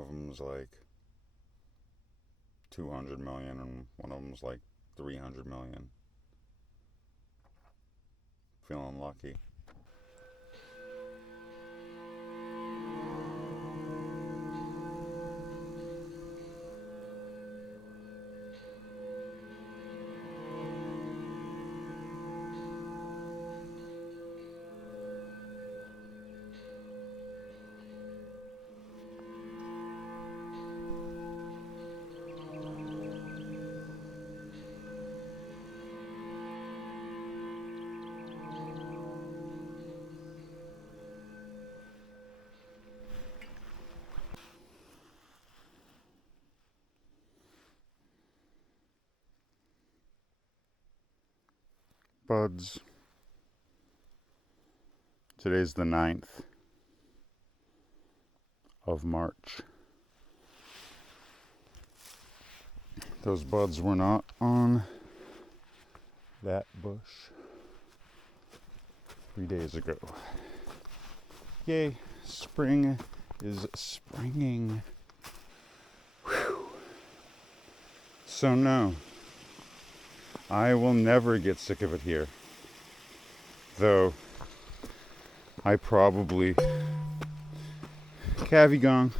of them's like 200 million and one of them's like 300 million. Feeling lucky. Buds. Today's the 9th of March. Those buds were not on that bush 3 days ago. Yay, spring is springing. Whew. So no, I will never get sick of it here. Though, I probably, Cavigong,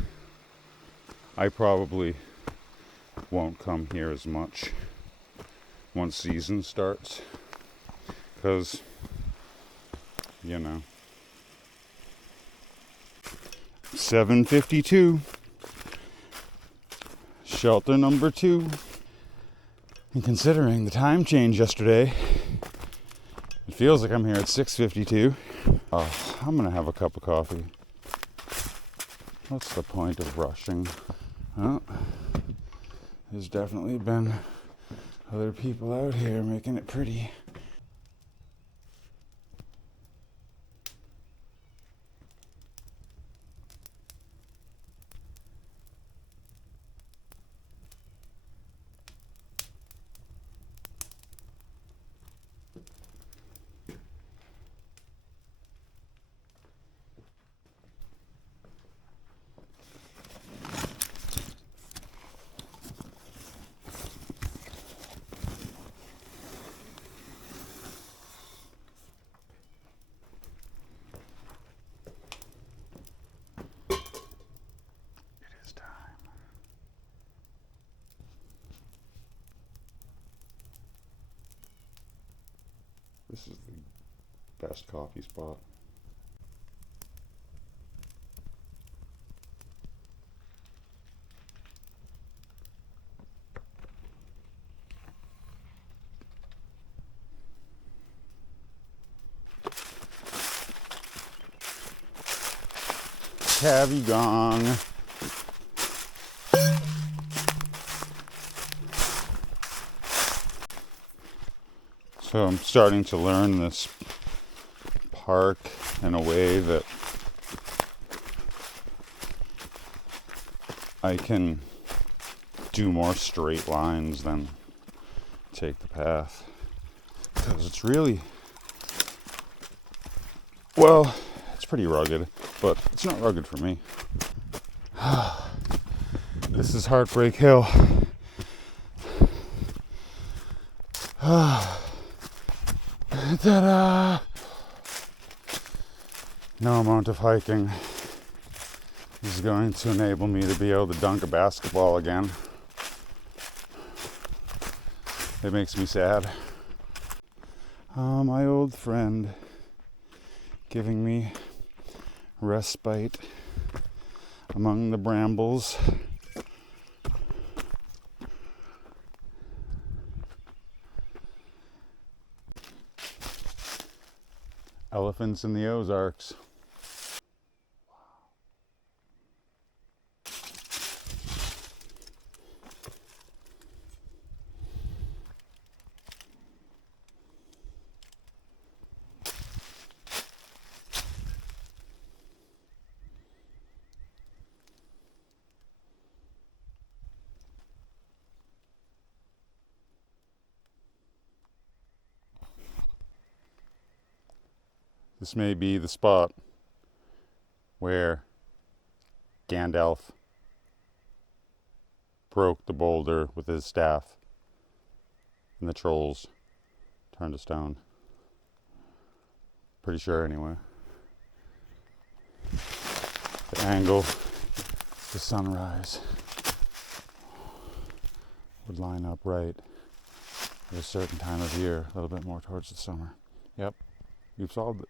I probably won't come here as much once season starts. Because, you know, 7:52, shelter number 2. And considering the time change yesterday, it feels like I'm here at 6:52. I'm gonna have a cup of coffee. What's the point of rushing? Well, there's definitely been other people out here making it pretty. It is time. This is the best coffee spot. Cavigong. So I'm starting to learn this park in a way that I can do more straight lines than take the path. Because it's really, well, it's pretty rugged, but it's not rugged for me. This is Heartbreak Hill. Ta-da! No amount of hiking is going to enable me to be able to dunk a basketball again. It makes me sad. My old friend giving me respite among the brambles. Elephants in the Ozarks. This may be the spot where Gandalf broke the boulder with his staff, and the trolls turned to stone. Pretty sure, anyway. The angle, the sunrise would line up right at a certain time of year, a little bit more towards the summer. Yep, you've solved it.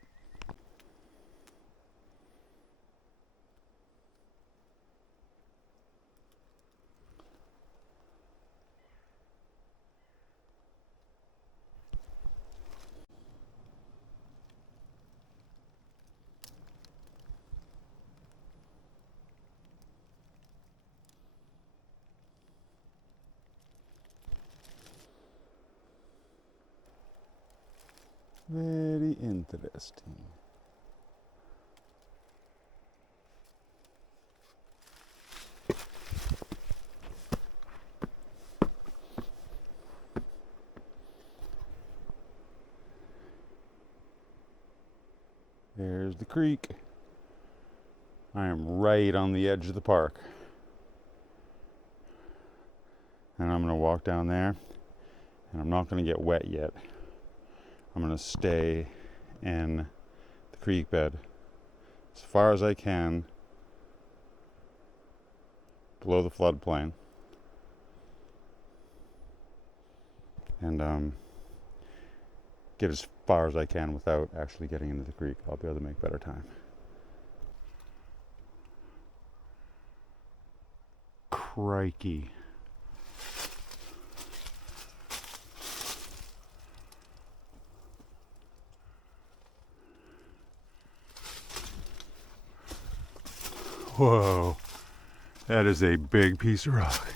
Very interesting. There's the creek. I am right on the edge of the park. And I'm going to walk down there, and I'm not going to get wet yet. I'm going to stay in the creek bed as far as I can below the floodplain. And get as far as I can without actually getting into the creek. I'll be able to make better time. Crikey. Whoa, that is a big piece of rock.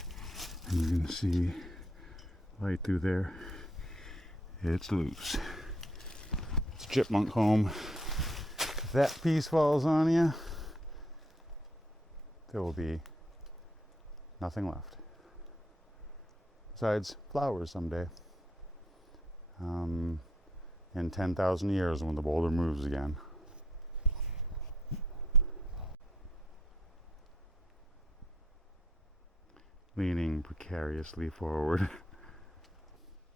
And you can see right through there, it's loose. It's chipmunk home. If that piece falls on you, there will be nothing left. Besides flowers someday. In 10,000 years when the boulder moves again. Leaning precariously forward.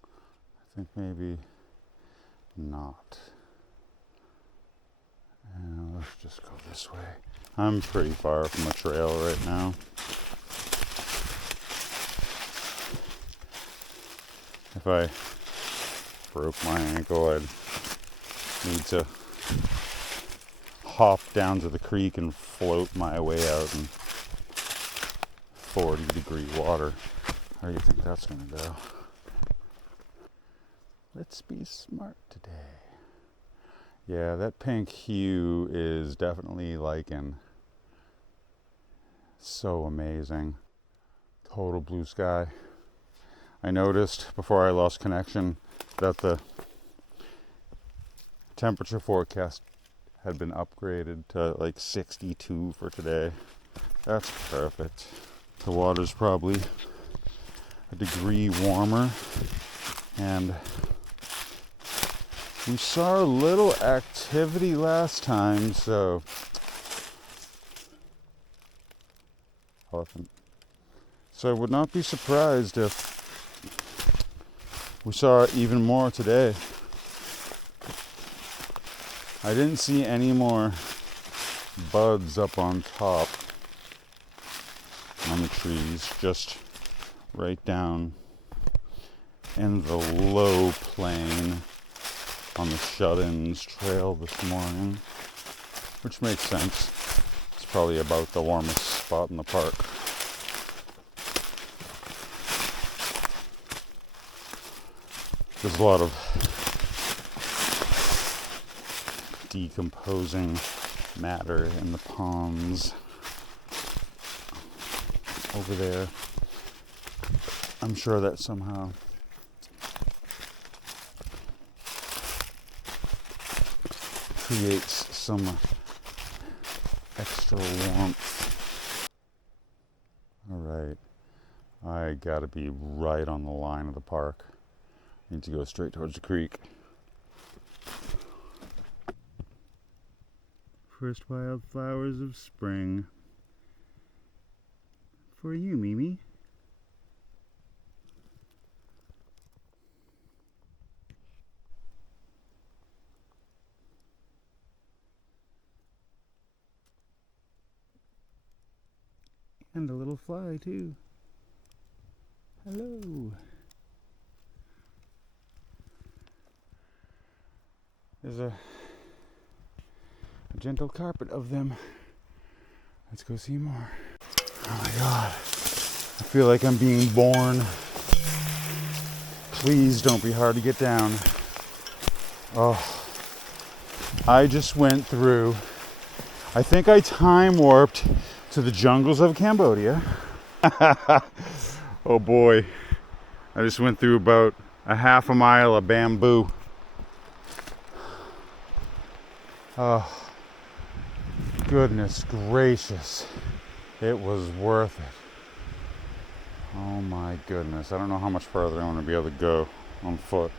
I think maybe not. And let's just go this way. I'm pretty far from the trail right now. If I broke my ankle, I'd need to hop down to the creek and float my way out in 40-degree water. How do you think that's going to go? Let's be smart today. Yeah, that pink hue is definitely lichen. So amazing. Total blue sky. I noticed before I lost connection that the temperature forecast had been upgraded to like 62 for today. That's perfect. The water's probably a degree warmer, and we saw a little activity last time, so elephant. So I would not be surprised if we saw even more today. I didn't see any more buds up on top on the trees, just right down in the low plain on the Shut-ins trail this morning, which makes sense. It's probably about the warmest spot in the park. There's a lot of decomposing matter in the ponds over there. I'm sure that somehow creates some extra warmth. Alright, I gotta be right on the line of the park. I need to go straight towards the creek. First wildflowers of spring. For you, Mimi. And a little fly too. Hello. There's a gentle carpet of them. Let's go see more. Oh my God. I feel like I'm being born. Please don't be hard to get down. Oh, I just went through, I think I time warped to the jungles of Cambodia. Oh boy. I just went through about a half a mile of bamboo. Oh, goodness gracious. It was worth it. Oh my goodness. I don't know how much further I'm going to be able to go on foot.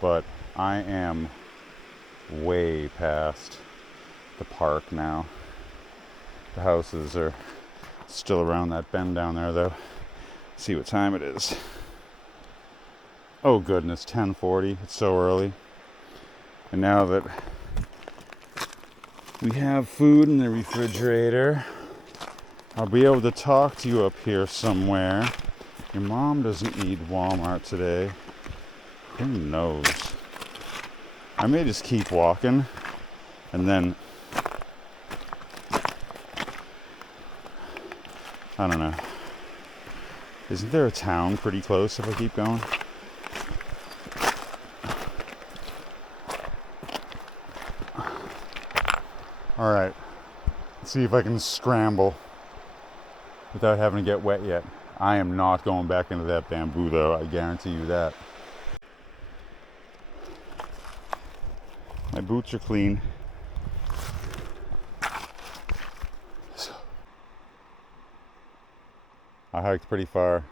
But I am way past the park now. The houses are still around that bend down there though. See what time it is. Oh goodness, 10:40. It's so early. And now that we have food in the refrigerator, I'll be able to talk to you up here somewhere. Your mom doesn't need Walmart today. Who knows? I may just keep walking and then I don't know. Isn't there a town pretty close if I keep going? Alright. Let's see if I can scramble without having to get wet yet. I am not going back into that bamboo though, I guarantee you that. My boots are clean. So, I hiked pretty far.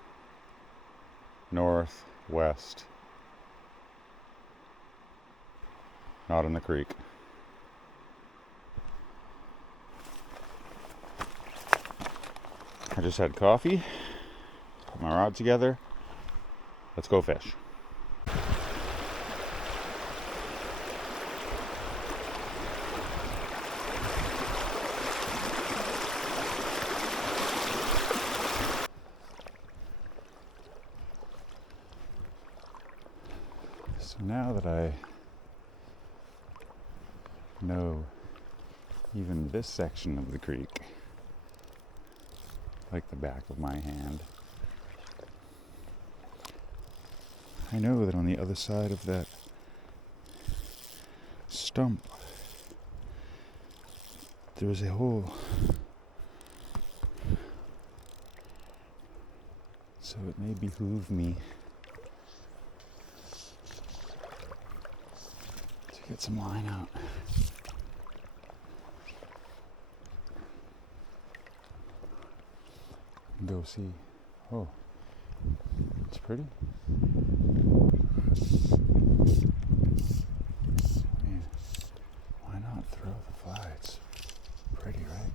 North, west. Not in the creek. I just had coffee. Put my rod together. Let's go fish. So now that I know even this section of the creek like the back of my hand, I know that on the other side of that stump there is a hole. So it may behoove me to get some line out. And go see. Oh, it's pretty. Man, why not throw the fly? It's pretty, right?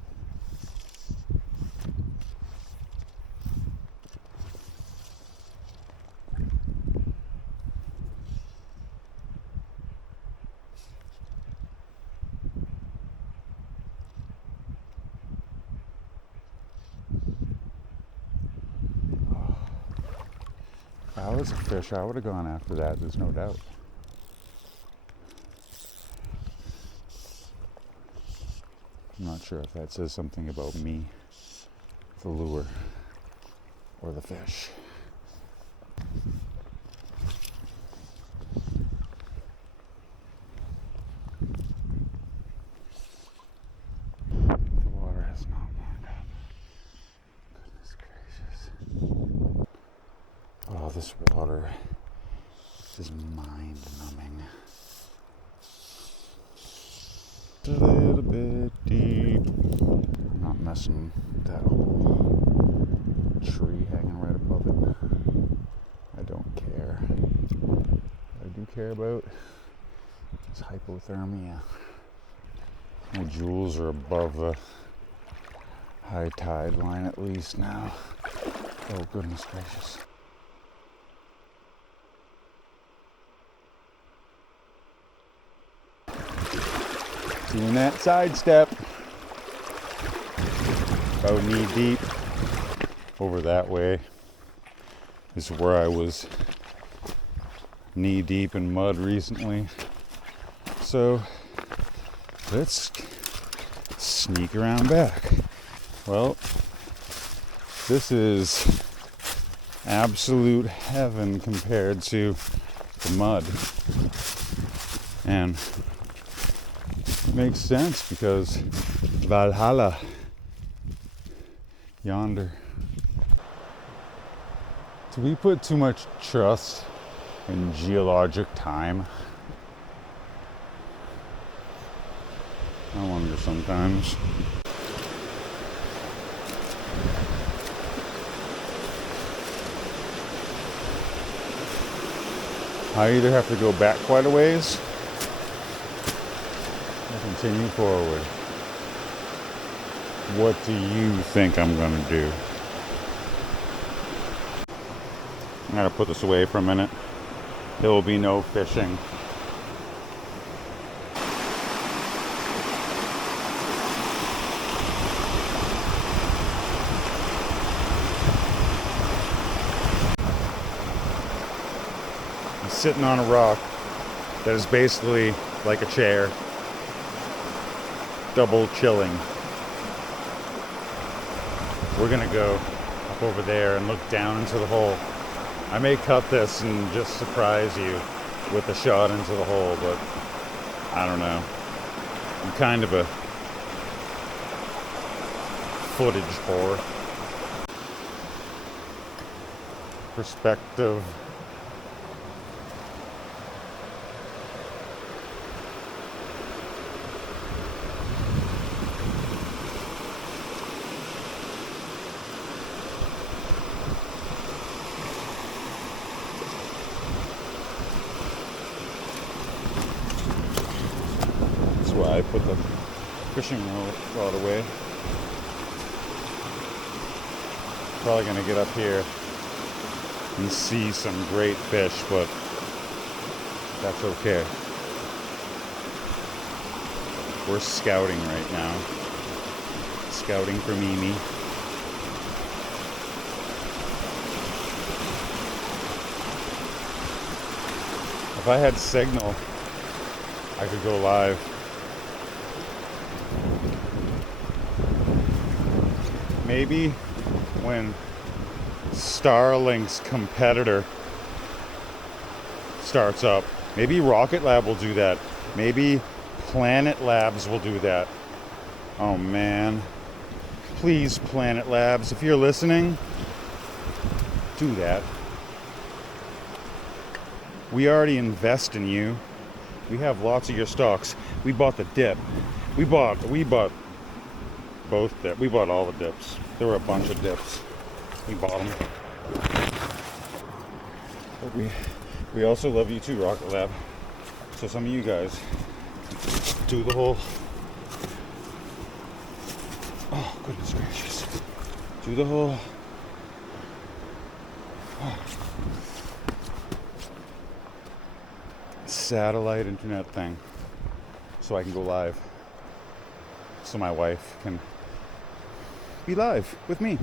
If I was a fish, I would have gone after that, there's no doubt. I'm not sure if that says something about me, the lure, or the fish. The water has not warmed up. Goodness gracious. Oh, this water is mind-numbing. A little bit deep. I'm not messing with that whole tree hanging right above it. I don't care. What I do care about is hypothermia. My jewels are above the high tide line at least now. Oh, goodness gracious. Doing that sidestep. about knee deep. Over that way is where I was knee deep in mud recently. So let's sneak around back. Well, this is absolute heaven compared to the mud. And it makes sense because Valhalla, yonder. Do we put too much trust in geologic time? I wonder sometimes. I either have to go back quite a ways or continue forward. What do you think I'm gonna do? I gotta put this away for a minute. There will be no fishing. I'm sitting on a rock that is basically like a chair, double chilling. We're gonna go up over there and look down into the hole. I may cut this and just surprise you with a shot into the hole, but I don't know. I'm kind of a footage whore. Perspective. Why I put the fishing rod away. Probably gonna get up here and see some great fish, but that's okay. We're scouting right now. Scouting for Mimi. If I had signal, I could go live. Maybe when Starlink's competitor starts up, maybe Rocket Lab will do that. Maybe Planet Labs will do that. Oh man. Please, Planet Labs, if you're listening, do that. We already invest in you. We have lots of your stocks. We bought the dip. We bought both dips. We bought all the dips. There were a bunch of dips. We bought them. But we also love you too, Rocket Lab. So some of you guys do the whole. Oh goodness gracious! Do the whole. Satellite internet thing, so I can go live. So my wife can be live with me.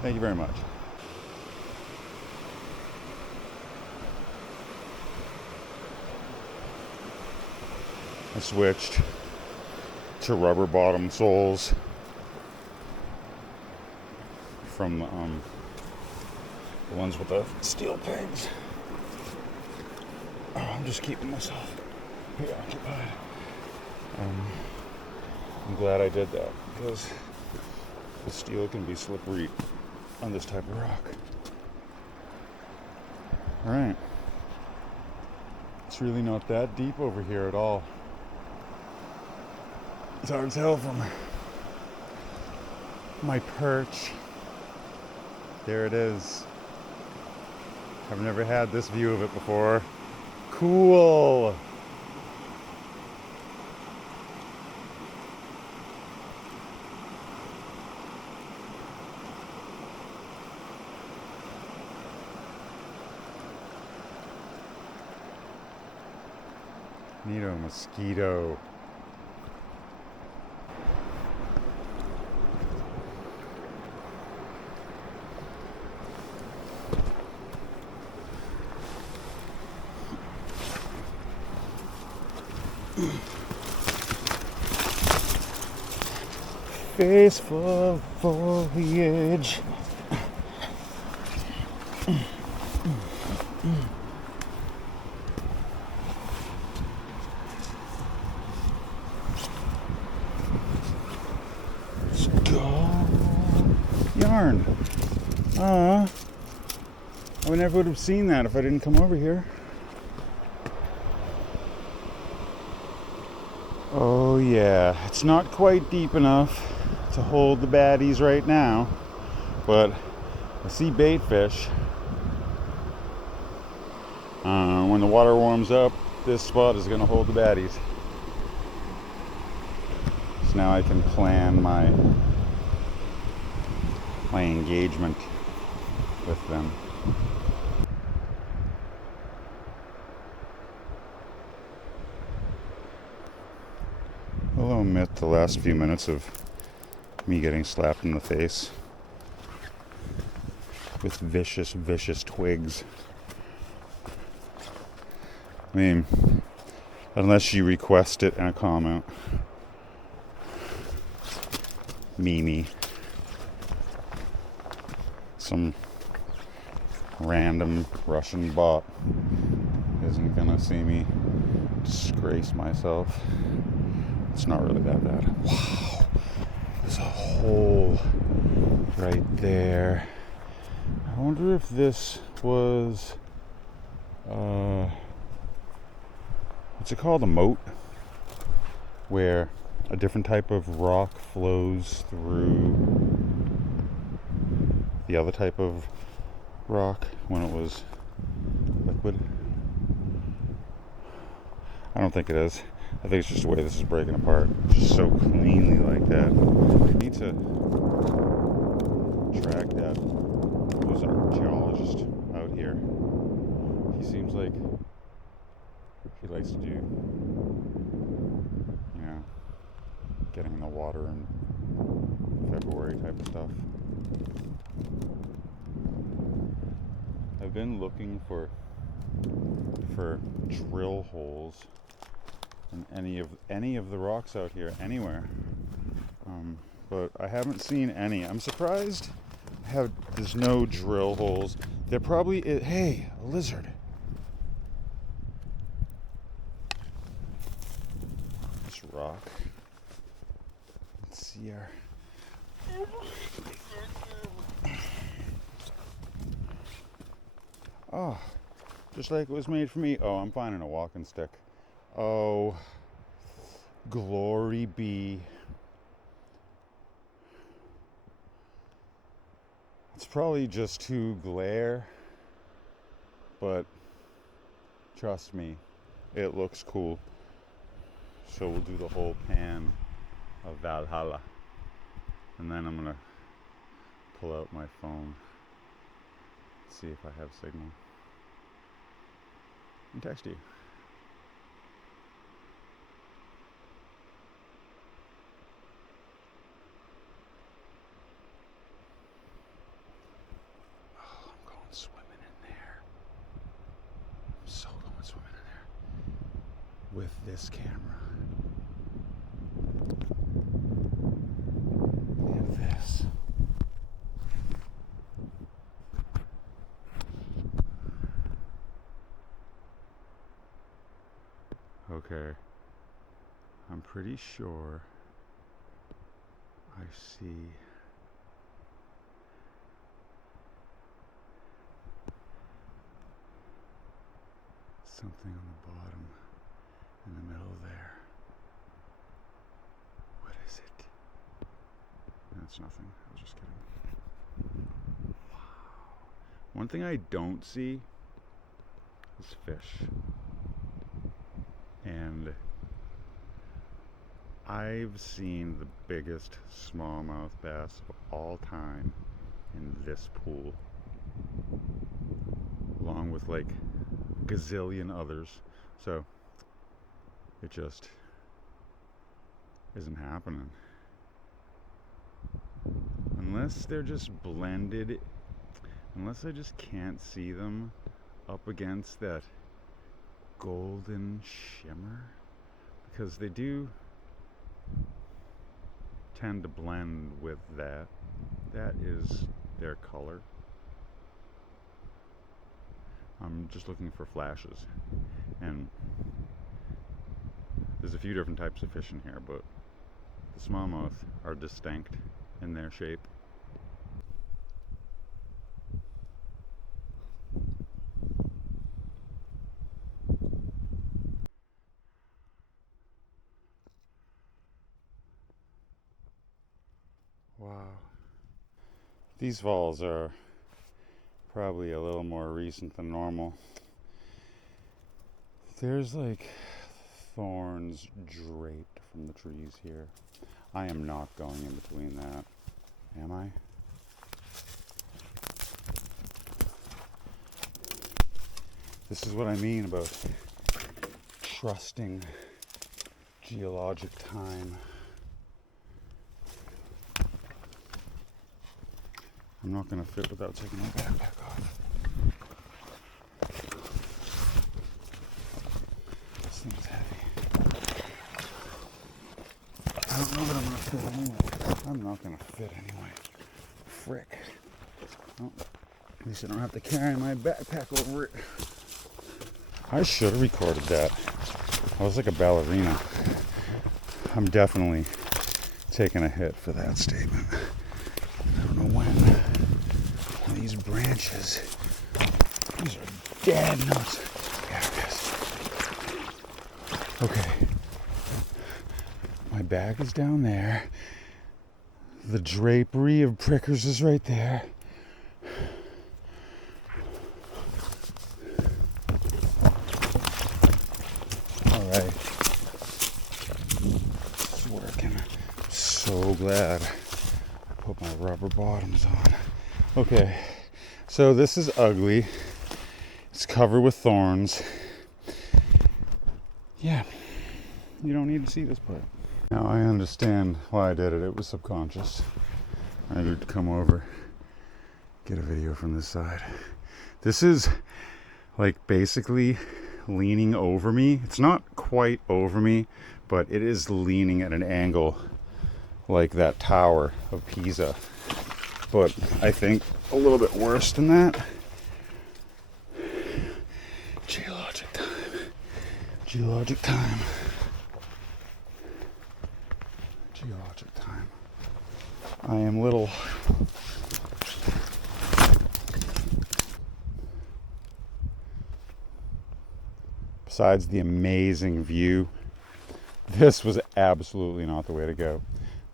Thank you very much. I switched to rubber bottom soles from the ones with the steel pegs. Oh, I'm just keeping myself preoccupied. I'm glad I did that because the steel can be slippery on this type of rock. Alright. It's really not that deep over here at all. It's hard to tell from my perch. There it is. I've never had this view of it before. Cool. Need a mosquito. Face full of foliage. Let's go. Yarn. I never would have seen that if I didn't come over here. Oh yeah, it's not quite deep enough to hold the baddies right now, but I see bait fish. When the water warms up, this spot is going to hold the baddies. So now I can plan my engagement with them. I'll omit the last few minutes of me getting slapped in the face with vicious, vicious twigs. I mean, unless you request it in a comment. Mimi. Some random Russian bot isn't gonna see me disgrace myself. It's not really that bad. Wow, there's a hole right there. I wonder if this was, what's it called? A moat? Where a different type of rock flows through the other type of rock when it was liquid. I don't think it is. I think it's just the way this is breaking apart. Just so cleanly like that. I need to track that. Who's our geologist out here? He seems like he likes to do, getting in the water in February type of stuff. I've been looking for drill holes in any of the rocks out here anywhere, but I haven't seen any. I'm surprised there's no drill holes. There probably is. Hey, a lizard. This rock. Let's see here. Oh, just like it was made for me. Oh, I'm finding a walking stick. Oh, glory be. It's probably just too glare, but trust me, it looks cool. So we'll do the whole pan of Valhalla, and then I'm gonna pull out my phone, see if I have signal, and text you. Oh, I'm going swimming in there. I'm so going swimming in there with this camera. And this. Okay, I'm pretty sure I see something on the bottom in the middle there. What is it? That's nothing. I was just kidding. Wow. One thing I don't see is fish. And I've seen the biggest smallmouth bass of all time in this pool, along with like a gazillion others. So it just isn't happening. Unless they're just blended, unless I just can't see them up against that golden shimmer, because they do tend to blend with that. That is their color. I'm just looking for flashes, and there's a few different types of fish in here, but the smallmouth are distinct in their shape. Wow. These falls are probably a little more recent than normal. There's like thorns draped from the trees here. I am not going in between that. Am I? This is what I mean about trusting geologic time. I'm not going to fit without taking my backpack off. This thing's heavy. I don't know that I'm going to fit anyway. I'm not going to fit anyway. Frick. Well, at least I don't have to carry my backpack over it. I should have recorded that. I was like a ballerina. I'm definitely taking a hit for that statement. I don't know when. These branches, these are dead nuts. There it is. Okay. My bag is down there. The drapery of prickers is right there. All right. It's working. So glad I put my rubber bottoms on. Okay, so this is ugly. It's covered with thorns. Yeah, you don't need to see this part. Now I understand why I did it. It was subconscious. I needed to come over, get a video from this side. This is like basically leaning over me. It's not quite over me, but it is leaning at an angle like that tower of Pisa. But I think a little bit worse than that. Geologic time. Geologic time. Geologic time. I am little. Besides the amazing view, this was absolutely not the way to go.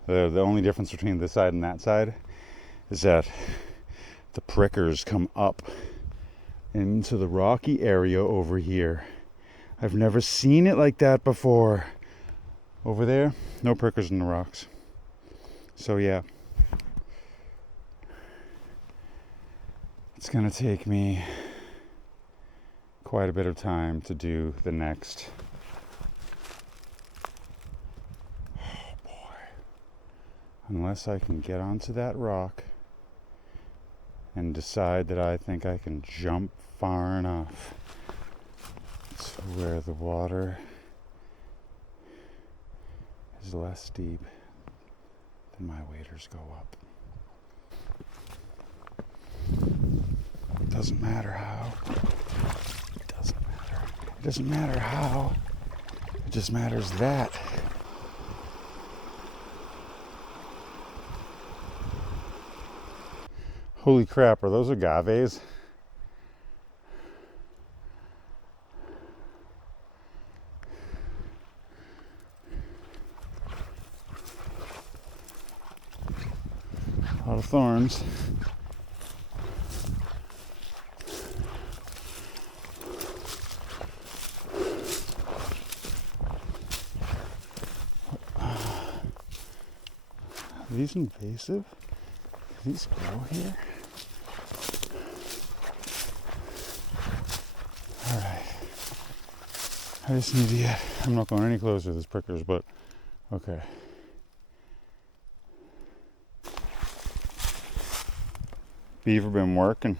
The only difference between this side and that side is that the prickers come up into the rocky area over here. I've never seen it like that before. Over there, no prickers in the rocks. So yeah, it's gonna take me quite a bit of time to do the next. Oh boy. Unless I can get onto that rock and decide that I think I can jump far enough to where the water is less deep, then my waders go up. It doesn't matter how. It doesn't matter. It doesn't matter how. It just matters that. Holy crap, are those agaves? A lot of thorns. Are these invasive? Do these grow here? Alright. I just need to get, I'm not going any closer to this prickers, but okay. Beaver been working.